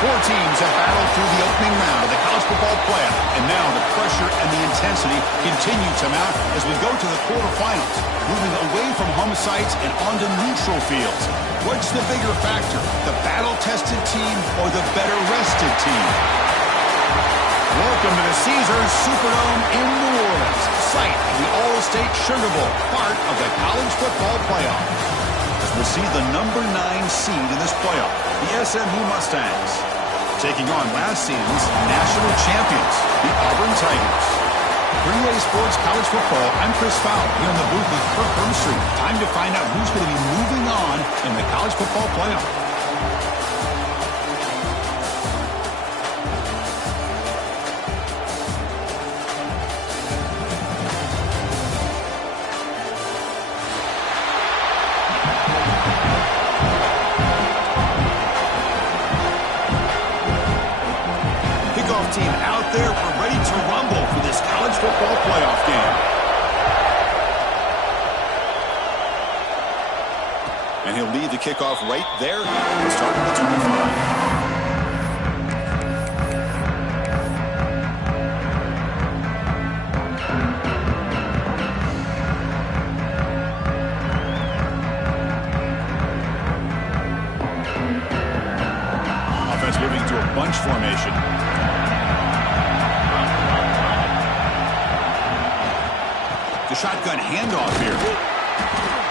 Four teams have battled through the opening round of the college football playoff, and now the pressure and the intensity continue to mount as we go to the quarterfinals, moving away from home sites and onto neutral fields. What's the bigger factor, the battle-tested team or the better-rested team? Welcome to the Caesars Superdome in New Orleans, site of the All-State Sugar Bowl, part of the college football playoff. As we'll see the number 9 seed in this playoff, the SMU Mustangs, taking on last season's national champions, the Auburn Tigers. 3A Sports College Football, I'm Chris Fowler here in the booth with Kirk Hermstreet. Time to find out who's going to be moving on in the college football playoff. Team out there, we're ready to rumble for this college football playoff game. And he'll lead the kickoff right there, starting at the 25. Offense moving to a bunch formation. The shotgun handoff here.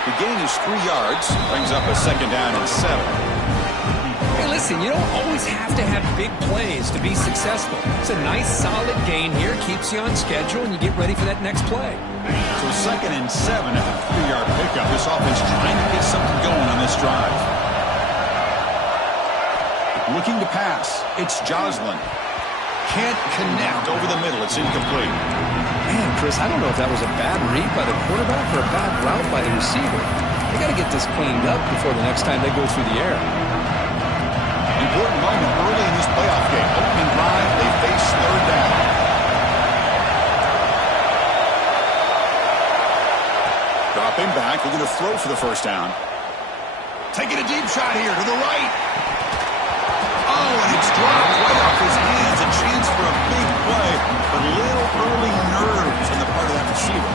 The gain is 3 yards, brings up a second down and 7. Hey, listen, you don't always have to have big plays to be successful. It's a nice, solid gain here, keeps you on schedule, and you get ready for that next play. So second and 7 at the 3-yard pickup. This offense trying to get something going on this drive. Looking to pass. It's Joslin. Can't connect over the middle. It's incomplete. Man, Chris, I don't know if that was a bad read by the quarterback or a bad route by the receiver. They got to get this cleaned up before the next time they go through the air. Important moment early in this playoff game. Opening drive, they face third down. Dropping back, we're going to throw for the first down. Taking a deep shot here to the right. Oh, and it's dropped right off his hands. A chance for a big play, but little early nerves on the part of that receiver.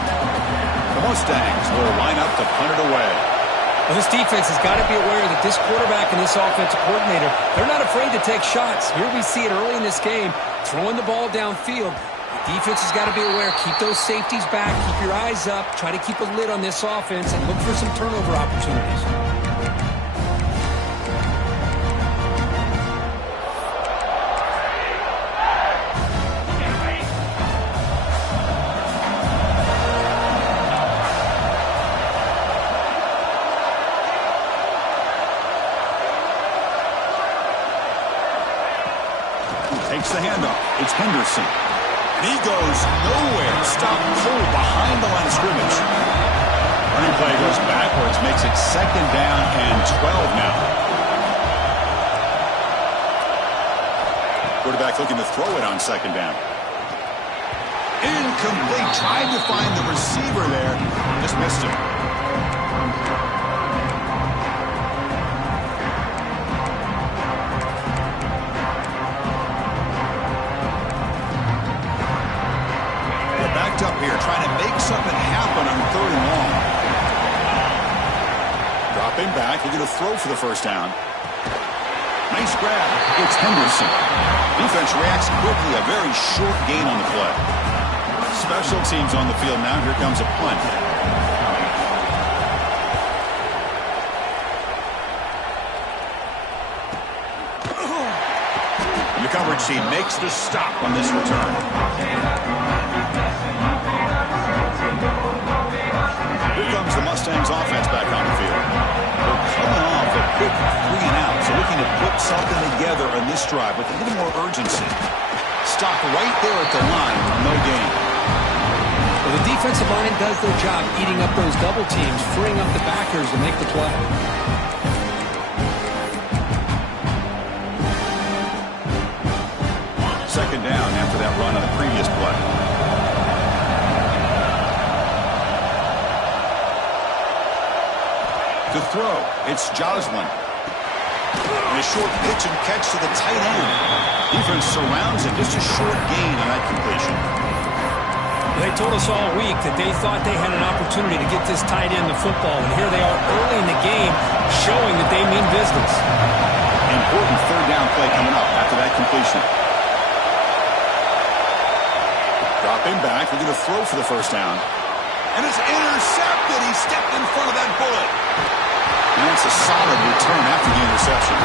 The Mustangs will line up to punt it away. Well, this defense has got to be aware that this quarterback and this offensive coordinator, they're not afraid to take shots. Here we see it early in this game, throwing the ball downfield. The defense has got to be aware. Keep those safeties back. Keep your eyes up. Try to keep a lid on this offense and look for some turnover opportunities. Takes the handoff. It's Henderson. And he goes nowhere. Stop cold behind the line of scrimmage. Running play goes backwards. Makes it second down and 12 now. Quarterback looking to throw it on second down. Incomplete. Tried to find the receiver there. Just missed him. Up here, trying to make something happen on third and long. Dropping back, we're going to throw for the first down. Nice grab. It's Henderson. Defense reacts quickly, a very short gain on the play. Special teams on the field now. Here comes a punt. Here coverage team makes the stop on this return. Here comes the Mustangs offense back on the field. They're coming off a quick 3 and out, so looking to put something together on this drive with a little more urgency. Stop right there at the line, no gain. Well, the defensive line does their job eating up those double teams, freeing up the backers to make the play. Second down after that run on the previous play. To throw, it's Joslin. And a short pitch and catch to the tight end. Defense surrounds him. Just a short gain on that completion. They told us all week that they thought they had an opportunity to get this tight end the football, and here they are early in the game showing that they mean business. Important third down play coming up after that completion. Dropping back, looking to throw for the first down. And it's intercepted. He stepped in front of that bullet. And that's a solid return after the interception.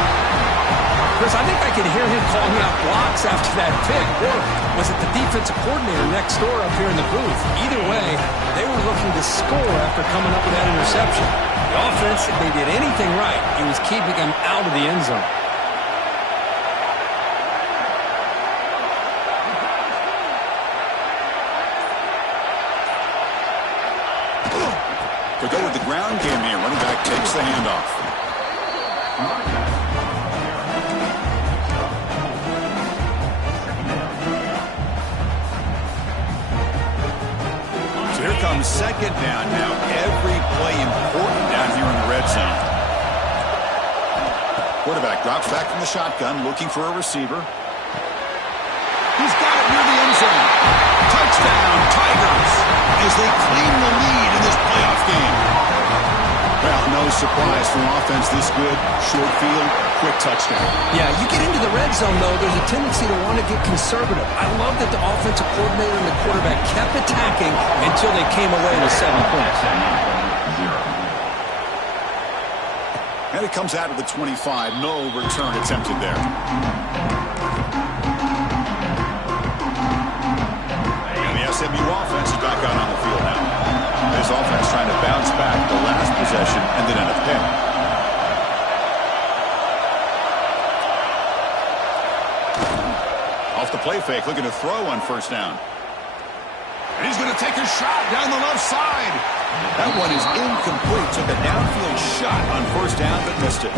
Chris, I think I could hear him calling out blocks after that pick. Or was it the defensive coordinator next door up here in the booth? Either way, they were looking to score after coming up with that interception. The offense, if they did anything right, it was keeping them out of the end zone. To go with the ground game here, running back takes the handoff. So here comes second down now. Every play important down here in the red zone. Quarterback drops back from the shotgun, looking for a receiver. He's got it near the end zone. Touchdown, Tigers, as they claim the lead in this playoff game. Well, no surprise from offense this good. Short field, quick touchdown. Yeah, you get into the red zone, though, there's a tendency to want to get conservative. I love that the offensive coordinator and the quarterback kept attacking until they came away with 7 points. And it comes out of the 25. No return attempted there. SMU offense is back out on the field now. This offense trying to bounce back the last possession and then end a pick. Off the play fake, looking to throw on first down. And he's going to take a shot down the left side. That one is incomplete. Took a downfield shot on first down, but missed it.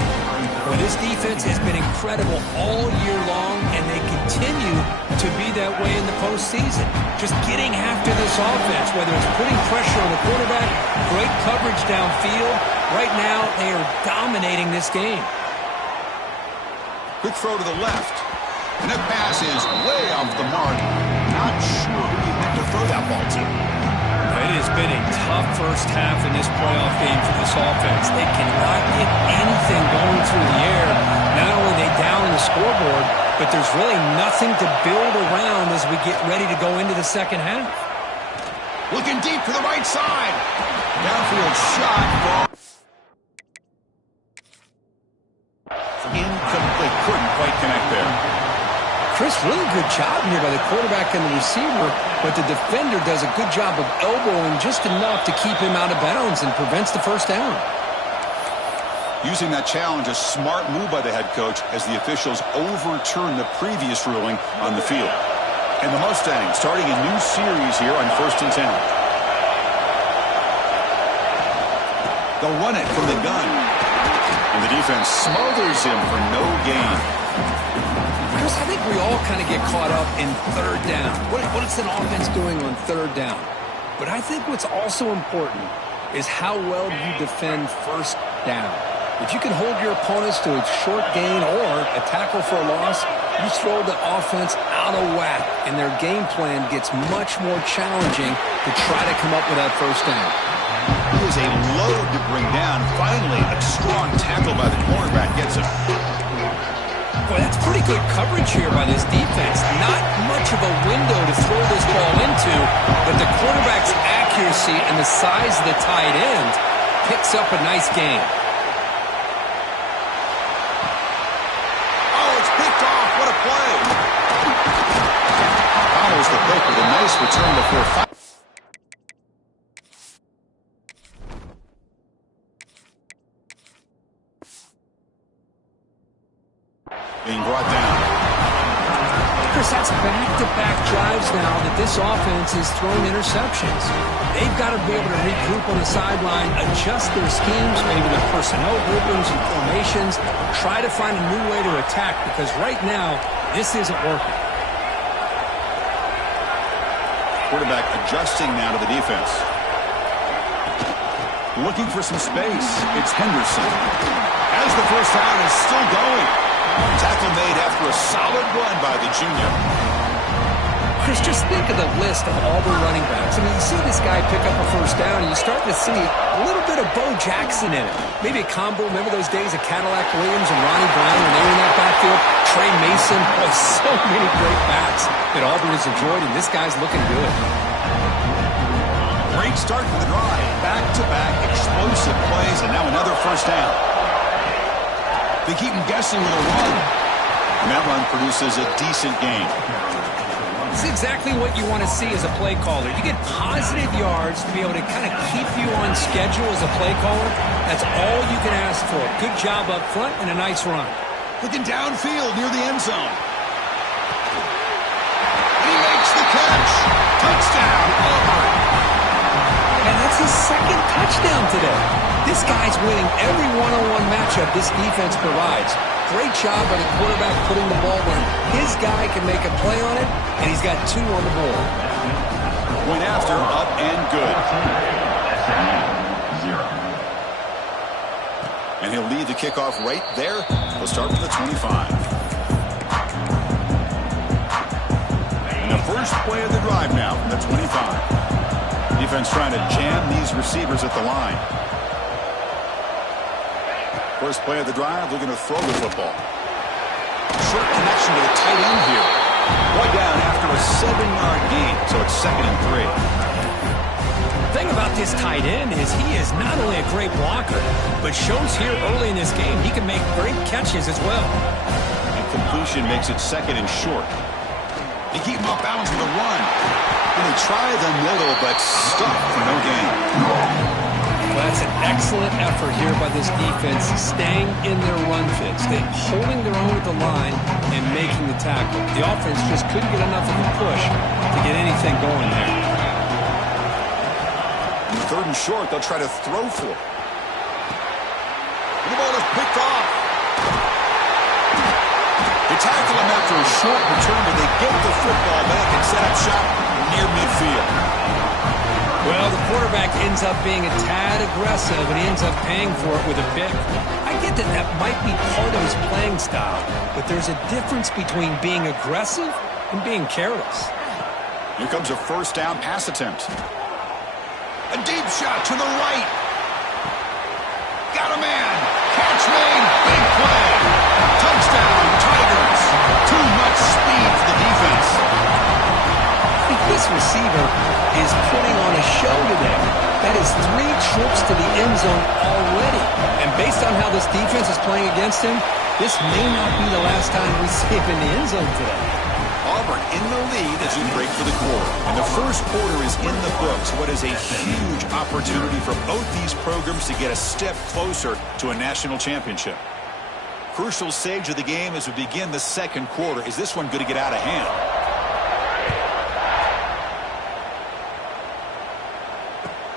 Well, this defense has been incredible all year long, and they continue to be that way in the postseason. Just getting after this offense, whether it's putting pressure on the quarterback, great coverage downfield. Right now, they are dominating this game. Quick throw to the left. And that pass is way off the mark. Not sure who you have to throw that ball to. It has been a tough first half in this playoff game for this offense. They cannot get anything going through the air. Not only are they down in the scoreboard, but there's really nothing to build around as we get ready to go into the second half. Looking deep to the right side. Downfield shot. Incomplete. Couldn't quite connect there. Chris, really good job here by the quarterback and the receiver, but the defender does a good job of elbowing just enough to keep him out of bounds and prevents the first down. Using that challenge, a smart move by the head coach as the officials overturn the previous ruling on the field. And the Mustangs starting a new series here on 1st and 10. They'll run it from the gun. And the defense smothers him for no gain. Chris, I think we all kind of get caught up in third down. What is an offense doing on third down? But I think what's also important is how well you defend first down. If you can hold your opponents to a short gain or a tackle for a loss, you throw the offense out of whack, and their game plan gets much more challenging to try to come up with that first down. It was a load to bring down. Finally, a strong tackle by the cornerback gets him. Boy, that's pretty good coverage here by this defense. Not much of a window to throw this ball into, but the quarterback's accuracy and the size of the tight end picks up a nice gain. Oh, it's picked off. What a play. return before five. Being brought down. Chris, that's back-to-back drives now that this offense has thrown interceptions. They've got to be able to regroup on the sideline, adjust their schemes, maybe their personnel groupings and formations, try to find a new way to attack, because right now, this isn't working. Quarterback adjusting now to the defense. Looking for some space. It's Henderson. As the first down is still going. Tackle made after a solid run by the junior. Chris, just think of the list of all the running backs. I mean, you see this guy pick up a first down, and you start to see a little bit of Bo Jackson in it. Maybe a combo. Remember those days of Cadillac Williams and Ronnie Brown when they were in that backfield? Trey Mason. Oh, so many great backs that Auburn has enjoyed, and this guy's looking good. Great start to the drive. Back-to-back explosive plays, and now another first down. They keep him guessing with a run. And that run produces a decent gain. It's exactly what you want to see as a play caller. You get positive yards to be able to kind of keep you on schedule as a play caller. That's all you can ask for. Good job up front and a nice run. Looking downfield near the end zone. He makes the catch. Touchdown, Auburn. And that's his second touchdown today. This guy's winning every one-on-one matchup this defense provides. Great job by the quarterback putting the ball where his guy can make a play on it, and he's got 2 on the board. Went after, up and good. And he'll lead the kickoff right there. He'll start from the 25. And the first play of the drive now from the 25. Defense trying to jam these receivers at the line. First play of the drive, looking to throw the football. Short connection to the tight end here. One down after a 7-yard gain, so it's 2nd and 3. The thing about this tight end is he is not only a great blocker, but shows here early in this game he can make great catches as well. And completion makes it 2nd and short. They keep him off bounds with a run. And they try the middle, but stuck for no gain. Well, that's an excellent effort here by this defense, staying in their run fits. They're holding their own at the line and making the tackle. The offense just couldn't get enough of a push to get anything going there. In the 3rd and short, they'll try to throw for it. And the ball is picked off. They tackle him after a short return, but they get the football back and set up shop near midfield. Well, the quarterback ends up being a tad aggressive, and he ends up paying for it with a pick. I get that that might be part of his playing style, but there's a difference between being aggressive and being careless. Here comes a first down pass attempt. A deep shot to the right. Got a man. Catch made. Big play. Touchdown, Tigers. Too much speed for the defense. This receiver is putting on a show today. That is 3 trips to the end zone already. And based on how this defense is playing against him, this may not be the last time we see him in the end zone today. Auburn in the lead as we break for the quarter. And the first quarter is in the books. What is a huge opportunity for both these programs to get a step closer to a national championship. Crucial stage of the game as we begin the second quarter. Is this one going to get out of hand?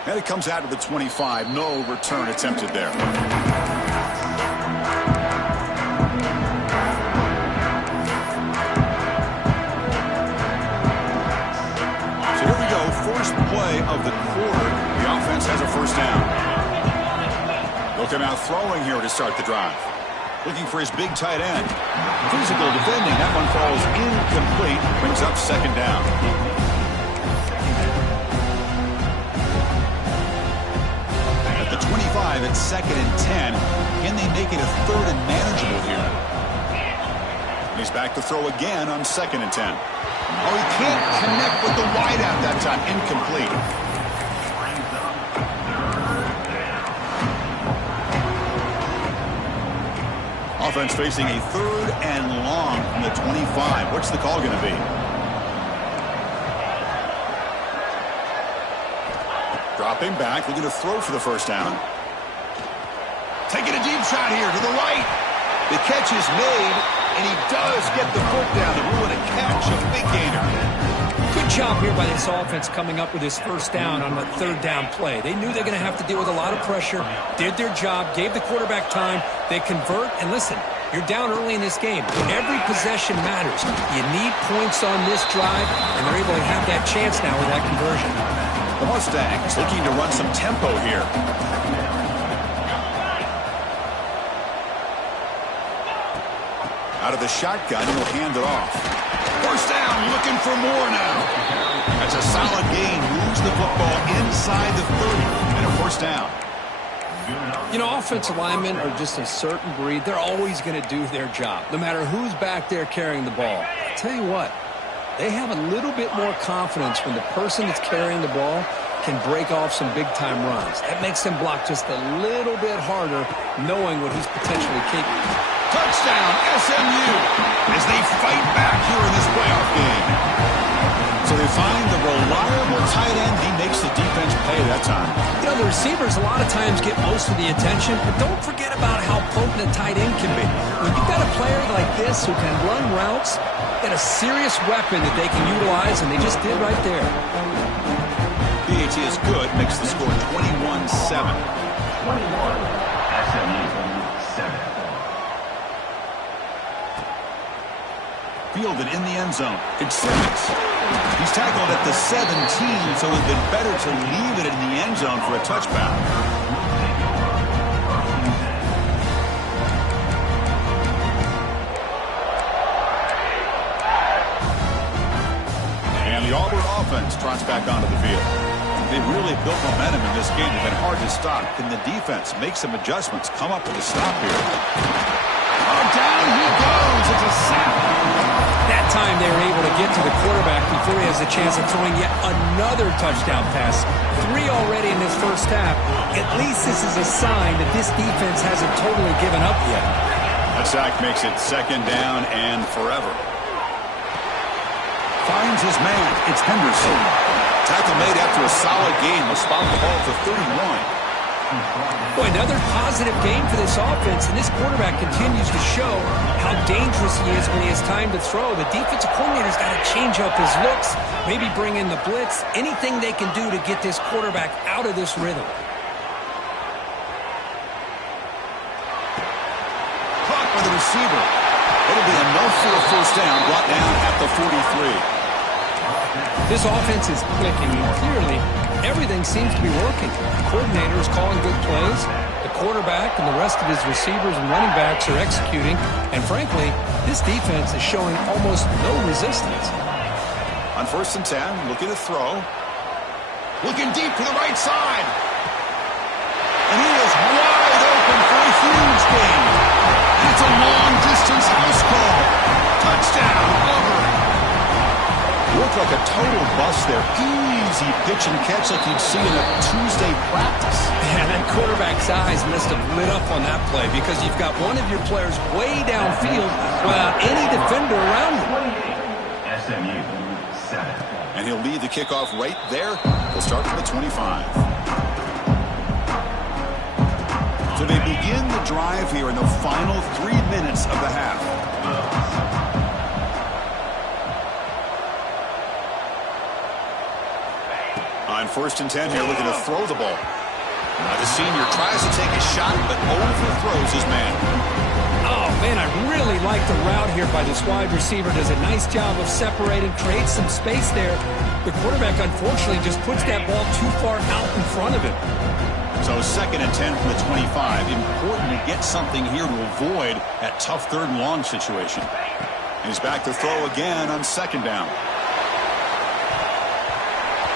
And it comes out to the 25. No return attempted there. So here we go. First play of the quarter. The offense has a first down. They'll come out throwing here to start the drive. Looking for his big tight end. Physical defending. That one falls incomplete. Brings up 2nd down. At the 25, it's 2nd and 10. Can they make it a 3rd and manageable here? And he's back to throw again on 2nd and 10. Oh, he can't connect with the wideout that time. Incomplete. Offense facing a 3rd and long from the 25. What's the call going to be? Dropping back, looking to throw for the first down. Taking a deep shot here to the right. The catch is made, and he does get the foot down to ruin a catch, a big gainer. Good job here by this offense coming up with his first down on the third down play. They knew they're going to have to deal with a lot of pressure, did their job, gave the quarterback time. They convert, and listen, you're down early in this game. Every possession matters. You need points on this drive, and they're able to have that chance now with that conversion. The Mustangs looking to run some tempo here. Out of the shotgun, he'll hand it off. First down, looking for more now. That's a solid gain. Moves the football inside the 30 and a first down. You know, offensive linemen are just a certain breed. They're always going to do their job, no matter who's back there carrying the ball. I'll tell you what, they have a little bit more confidence when the person that's carrying the ball can break off some big-time runs. That makes them block just a little bit harder, knowing what he's potentially capable of. Touchdown, SMU, as they fight back here in this playoff game. So they find the reliable tight end. He makes the defense pay that time. You know, the receivers a lot of times get most of the attention, but don't forget about how potent a tight end can be. When you've got a player like this who can run routes, got a serious weapon that they can utilize, and they just did right there. BAT is good, makes the score 21-7. 21, SMU 7. Fielded in the end zone. It's Simmons. He's tackled at the 17, so it would have been better to leave it in the end zone for a touchback. And the Auburn offense trots back onto the field. They really built momentum in this game. It's been hard to stop. Can the defense make some adjustments, come up with a stop here? Oh, down he goes. It's a sack. That time they were able to get to the quarterback before he has a chance of throwing yet another touchdown pass. 3 already in this first half. At least this is a sign that this defense hasn't totally given up yet. That sack makes it second down and forever. Finds his man. It's Henderson. Tackle made after a solid game. Will spot the ball for 31. Boy, another positive game for this offense, and this quarterback continues to show how dangerous he is when he has time to throw. The defensive coordinator's got to change up his looks, maybe bring in the blitz, anything they can do to get this quarterback out of this rhythm. Caught by the receiver. It'll be enough for a first down, brought down at the 43. This offense is clicking, and clearly everything seems to be working. The coordinator is calling good plays. The quarterback and the rest of his receivers and running backs are executing. And frankly, this defense is showing almost no resistance. On 1st and 10, looking to throw. Looking deep to the right side. And he is wide open for a huge gain. It's a long-distance house call. Touchdown, Auburn. Looked like a total bust there. Easy pitch and catch like you'd see in a Tuesday practice. Yeah, that quarterback's eyes must have lit up on that play because you've got one of your players way downfield without any defender around him. 28, SMU 7. And he'll lead the kickoff right there. He'll start from the 25. So they begin the drive here in the final 3 minutes of the half. On 1st and 10 here, looking to throw the ball. Now the senior tries to take a shot, but overthrows his man. Oh, man, I really like the route here by this wide receiver. Does a nice job of separating, creates some space there. The quarterback, unfortunately, just puts that ball too far out in front of him. So 2nd and 10 from the 25. Important to get something here to avoid that tough 3rd and long situation. And he's back to throw again on 2nd down.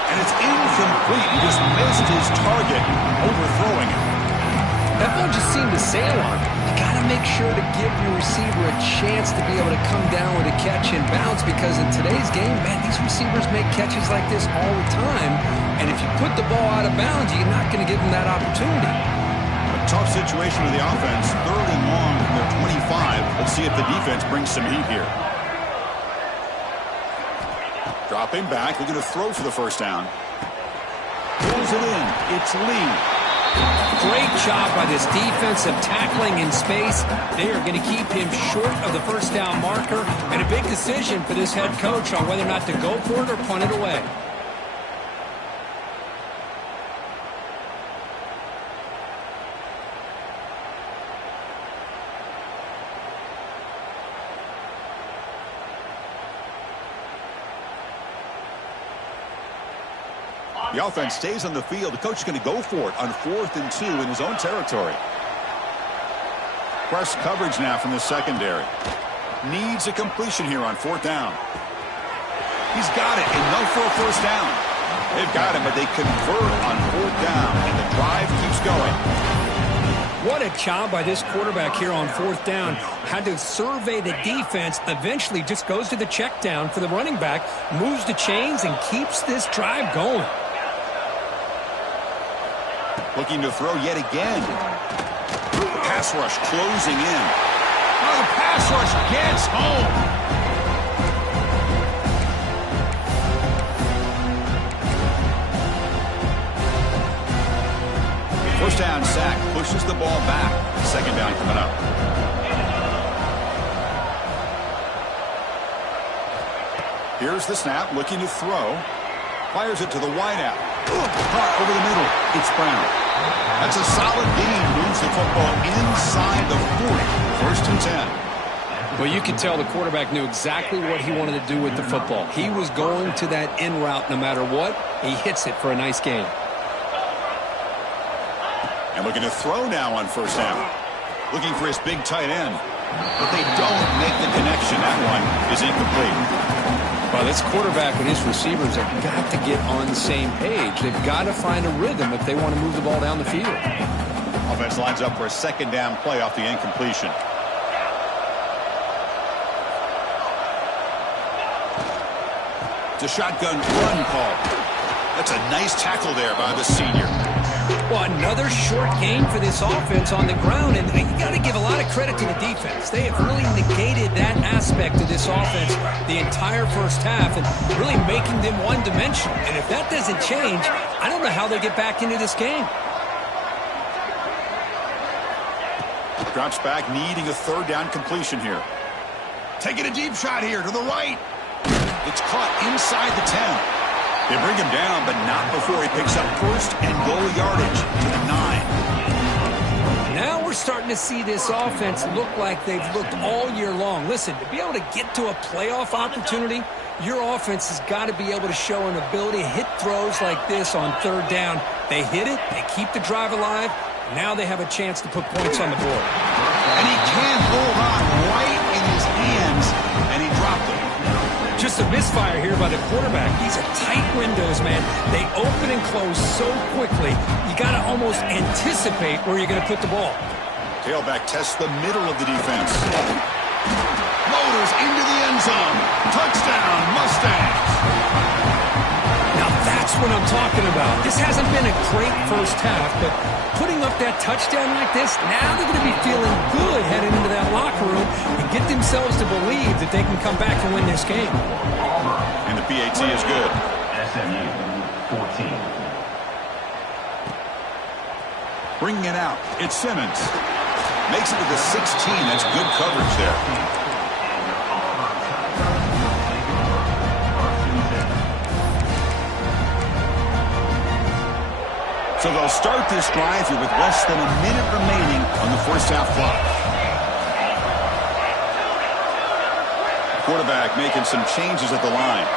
And it's incomplete. He just missed his target, overthrowing it. That ball just seemed to sail on. You got to make sure to give your receiver a chance to be able to come down with a catch and bounce because in today's game, man, these receivers make catches like this all the time. And if you put the ball out of bounds, you're not going to give them that opportunity. A tough situation with the offense. 3rd and long from their 25. Let's see if the defense brings some heat here. Dropping back, looking to throw for the first down. Pulls it in. It's Lee. Great job by this defensive tackling in space. They are going to keep him short of the first down marker, and a big decision for this head coach on whether or not to go for it or punt it away. The offense stays on the field. The coach is going to go for it on 4th and 2 in his own territory. Press coverage now from the secondary. Needs a completion here on 4th down. He's got it. Enough for a first down. They've got him, but they convert on 4th down, and the drive keeps going. What a job by this quarterback here on 4th down. Had to survey the defense, eventually just goes to the check down for the running back, moves the chains, and keeps this drive going. Looking to throw yet again. Pass rush closing in. Oh, the pass rush gets home. First down sack pushes the ball back. 2nd down coming up. Here's the snap, looking to throw. Fires it to the wideout. Caught over the middle. It's Brown. That's a solid gain. Moves the football inside the 40. 1st and 10. Well, you can tell the quarterback knew exactly what he wanted to do with the football. He was going to that in route no matter what. He hits it for a nice gain. And looking to throw now on 1st down. Looking for his big tight end. But they don't make the connection. That one is incomplete. Well, this quarterback and his receivers have got to get on the same page. They've got to find a rhythm if they want to move the ball down the field. Offense lines up for a 2nd down play off the incompletion. It's a shotgun run call. That's a nice tackle there by the senior. Well, another short gain for this offense on the ground, and you got to give a lot of credit to the defense. They have really negated that aspect of this offense the entire first half and really making them one-dimensional. And if that doesn't change, I don't know how they get back into this game. Drops back, needing a 3rd down completion here. Taking a deep shot here to the right. It's caught inside the 10. They bring him down, but not before he picks up 1st and goal yardage to the 9. Now we're starting to see this offense look like they've looked all year long. Listen, to be able to get to a playoff opportunity, your offense has got to be able to show an ability to hit throws like this on 3rd down. They hit it, they keep the drive alive. Now they have a chance to put points on the board. And he can't hold on right in his hands, and he dropped it. Just a misfire here by the quarterback. These are tight windows, man. They open and close so quickly, you got to almost anticipate where you're going to put the ball. Tailback tests the middle of the defense. Loaders into the end zone. Touchdown, Mustangs. Now that's what I'm talking about. This hasn't been a great first half, but putting up that touchdown like this, now they're going to be feeling good heading into that locker room and get themselves to believe that they can come back and win this game. And the PAT is good. SMU 14. Bringing it out. It's Simmons. Makes it to the 16. That's good coverage there. So they'll start this drive here with less than a minute remaining on the first half clock. Quarterback making some changes at the line.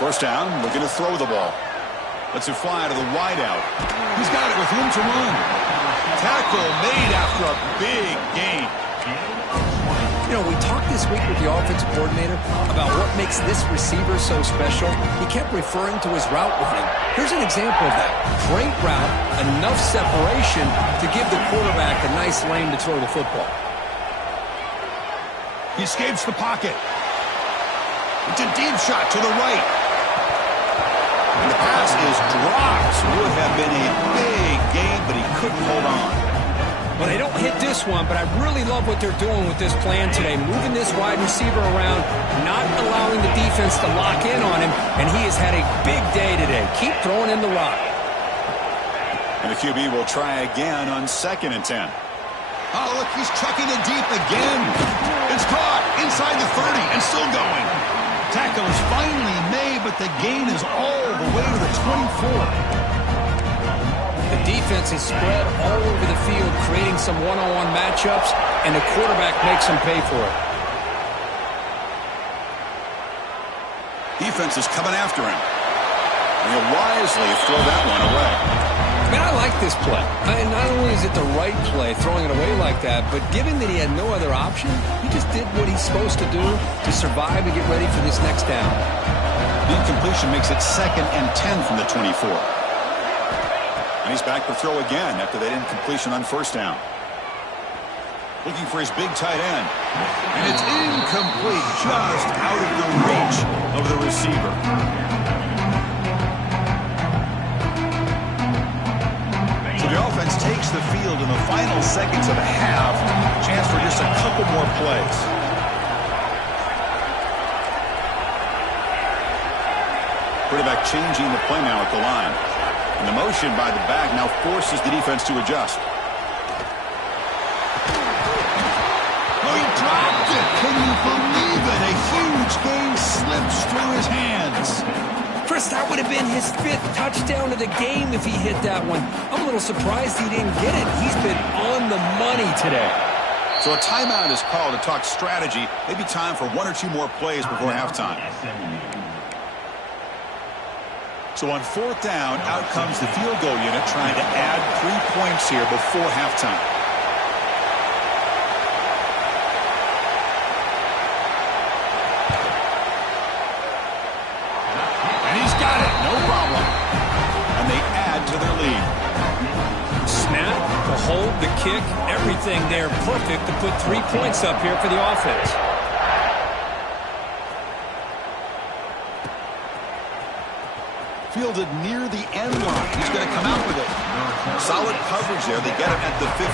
First down, looking to throw the ball. Lets it fly to the wideout. He's got it with room to run. Tackle made after a big gain. You know, we talked this week with the offensive coordinator about what makes this receiver so special. He kept referring to his route running. Here's an example of that. Great route, enough separation to give the quarterback a nice lane to throw the football. He escapes the pocket. It's a deep shot to the right. And the pass is dropped. Would have been a big gain, but he couldn't hold on. Well, they don't hit this one, but I really love what they're doing with this plan today. Moving this wide receiver around, not allowing the defense to lock in on him, and he has had a big day today. Keep throwing in the rock. And the QB will try again on 2nd and 10. Oh, look, he's chucking it deep again. It's caught inside the 30 and still going. Tackle is finally made, but the gain is all the way to the 24. The defense is spread all over the field, creating some one-on-one matchups, and the quarterback makes them pay for it. Defense is coming after him. And he'll wisely throw that one away. Man, I like this play. Not only is it the right play, throwing it away like that, but given that he had no other option, he just did what he's supposed to do to survive and get ready for this next down. The incompletion makes it 2nd and 10 from the 24. And he's back to throw again after that incompletion on 1st down. Looking for his big tight end. And it's incomplete, just out of the reach of the receiver. So the offense takes the field in the final seconds of the half. Chance for just a couple more plays. Quarterback changing the play now at the line. And the motion by the back now forces the defense to adjust. Oh, he dropped it. Can you believe it? A huge gain slips through his hands. Chris, that would have been his 5th touchdown of the game if he hit that one. I'm a little surprised he didn't get it. He's been on the money today. So a timeout is called to talk strategy. Maybe time for 1 or 2 more plays before halftime. So on 4th down, out comes the field goal unit trying to add 3 points here before halftime. And he's got it, no problem. And they add to their lead. Snap, the hold, the kick, everything there perfect to put 3 points up here for the offense. Fielded near the end line. He's going to come out with it. Solid coverage there. They get him at the 15.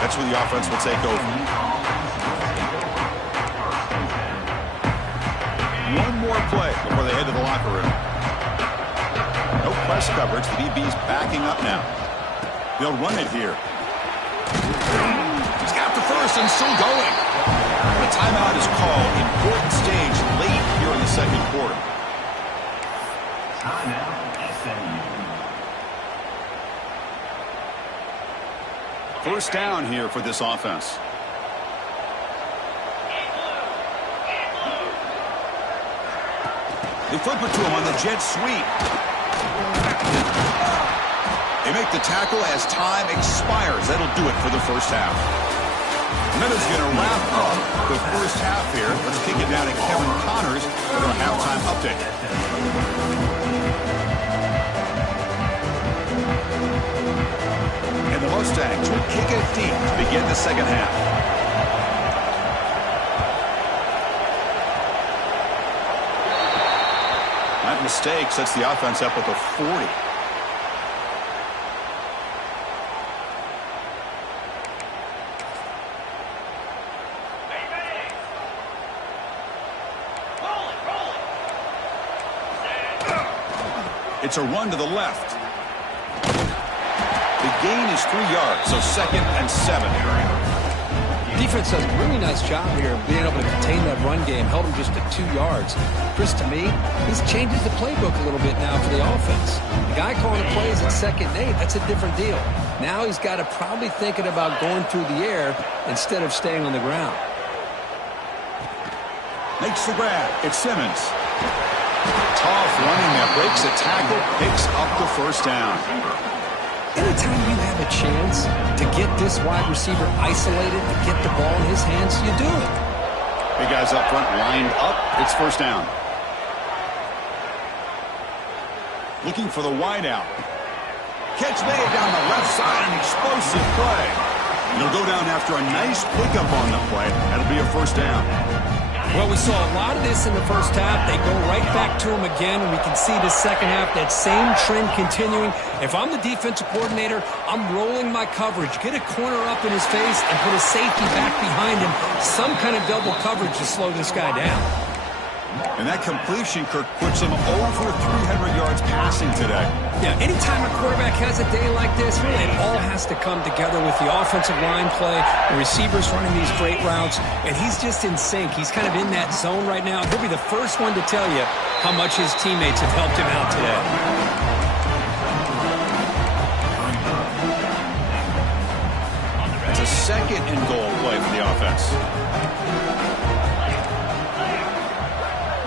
That's where the offense will take over. One more play before they head to the locker room. No press coverage. The DB's backing up now. They'll run it here. He's got the first and still going. The timeout is called. Important stage late here in the 2nd quarter. Timeout, SMU. 1st down here for this offense. They flip it to him on the jet sweep. They make the tackle as time expires. That'll do it for the 1st half. And that is going to wrap up the 1st half here. Let's kick it down to Kevin Connors for a halftime update. And the Mustangs will kick it deep to begin the 2nd half. That mistake sets the offense up at the 40. It's a run to the left. The gain is 3 yards, so 2nd and 7. Defense does a really nice job here of being able to contain that run game. Held him just at 2 yards. Chris, to me, this changes the playbook a little bit now for the offense. The guy calling the plays at 2nd and 8, that's a different deal. Now he's got to probably thinking about going through the air instead of staying on the ground. Makes the grab. It's Simmons. Tough running that breaks a tackle, picks up the 1st down. Anytime you have a chance to get this wide receiver isolated, to get the ball in his hands, you do it. Big guys up front lined up. It's 1st down. Looking for the wideout. Catch made down the left side, an explosive play. He'll go down after a nice pickup on the play. That'll be a 1st down. Well, we saw a lot of this in the first half. They go right back to him again, and we can see the second half, that same trend continuing. If I'm the defensive coordinator, I'm rolling my coverage. Get a corner up in his face and put a safety back behind him. Some kind of double coverage to slow this guy down. And that completion, Kirk, puts him over 300 yards passing today. Yeah, anytime a quarterback has a day like this, really it all has to come together with the offensive line play, the receivers running these great routes, and he's just in sync. He's kind of in that zone right now. He'll be the first one to tell you how much his teammates have helped him out today. It's a second and goal play for the offense.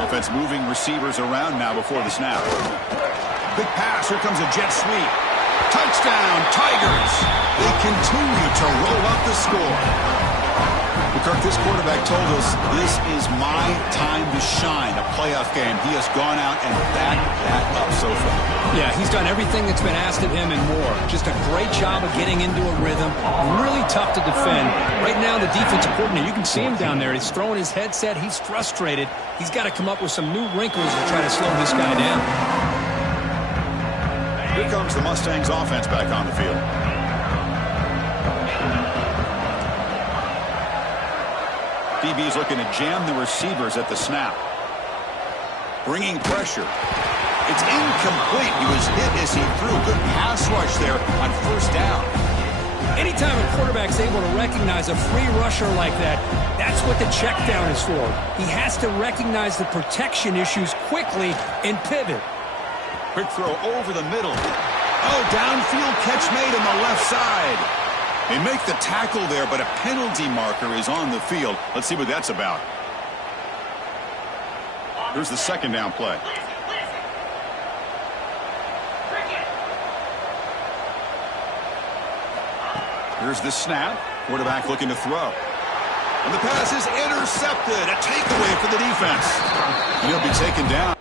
Offense moving receivers around now before the snap. Big pass. Here comes a jet sweep. Touchdown, Tigers. They continue to roll up the score. But Kirk, this quarterback told us this is my time to shine. A playoff game. He has gone out and backed that up so far. Yeah, he's done everything that's been asked of him and more. Just a great job of getting into a rhythm. Really tough to defend. Right now, the defensive coordinator, you can see him down there. He's throwing his headset. He's frustrated. He's got to come up with some new wrinkles to try to slow this guy down. Here comes the Mustangs offense back on the field. DB's looking to jam the receivers at the snap. Bringing pressure. It's incomplete. He was hit as he threw. Good pass rush there on first down. Anytime a quarterback's able to recognize a free rusher like that, that's what the check down is for. He has to recognize the protection issues quickly and pivot. Quick throw over the middle. Oh, downfield catch made on the left side. They make the tackle there, but a penalty marker is on the field. Let's see what that's about. Here's the second down play. Here's the snap. Quarterback looking to throw. And the pass is intercepted. A takeaway for the defense. And he'll be taken down.